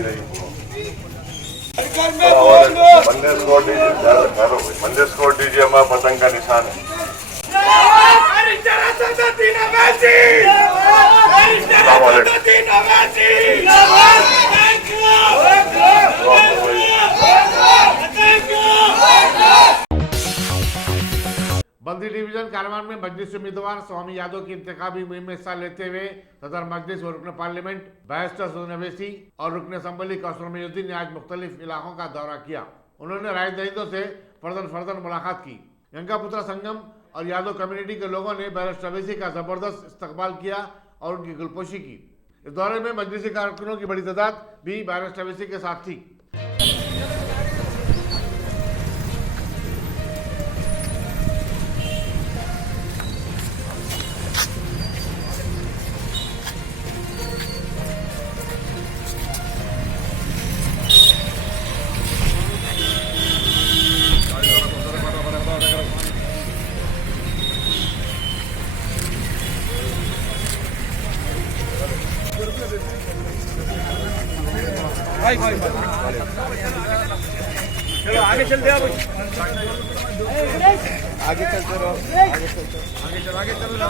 की रही मंदिर को दीजिए हमारा पतंग का निशान है। बद्री डिवीजन कारवान में मजलिस उम्मीदवार स्वामी यादव की इंतखाबी मुहिम में हिस्सा लेते हुए सदर मजलिस और रुकन पार्लियामेंट बैरिस्टर सुजन अवैसी और रुकन असम्बली कौसर मोइनुद्दीन ने आज मुख्तलिफ इलाकों का दौरा किया। उन्होंने राय दहिंदों से फर्दन मुलाकात की। गंगापुत्रा संगम और यादव कम्युनिटी के लोगों ने बैरिस्टर अवैसी का जबरदस्त इस्तकबाल किया और उनकी गुलपोशी की। इस दौरे में मजलिसी कारकुनों की बड़ी तादाद भी बैरिस्टर अवैसी के साथ थी। भाई चलो आगे चलते हैं। आगे चलते रहो, आगे चलो।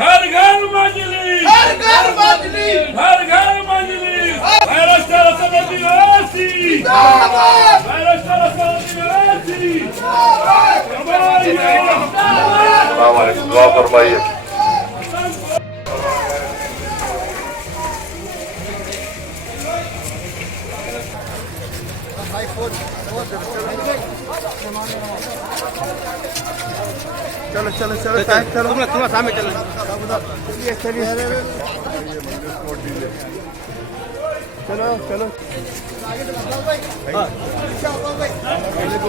घर घर मजलिस, घर घर मजलिस। Barrister Asaduddin Owaisi, barrister Asaduddin Owaisi. दुआ फरमाइए। चलो चलो चलो चलो थोड़ा सामने चलो। चलिए चलो चलो।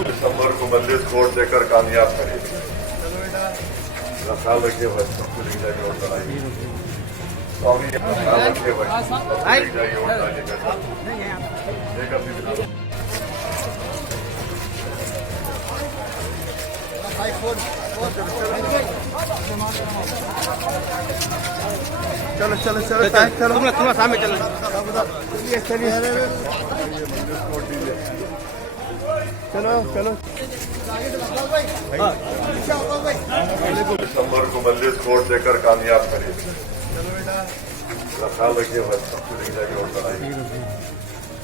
दिसंबर को मंदिर कोर्ट देकर कामयाब करिए। ख्याल रखिए भाई, सबको लिख जाएगी और बनाइए। स्वामी ख्याल रखिए भाई, सबको लिख जाएगी और डालिएगा। चलो चलो चलो चलो थोड़ा सामने चलो। चलिए चलो चलो। दिसंबर को मंदिर कोर्ट देकर कामयाब करिए। ख्याल रखिए भाई, सबको लिख जाएगी और बनाइए।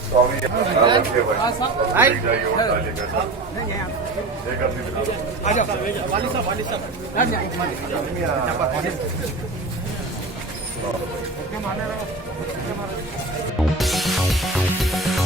स्वामी ख्याल रखिए भाई, सबको लिख जाएगी और डालिएगा।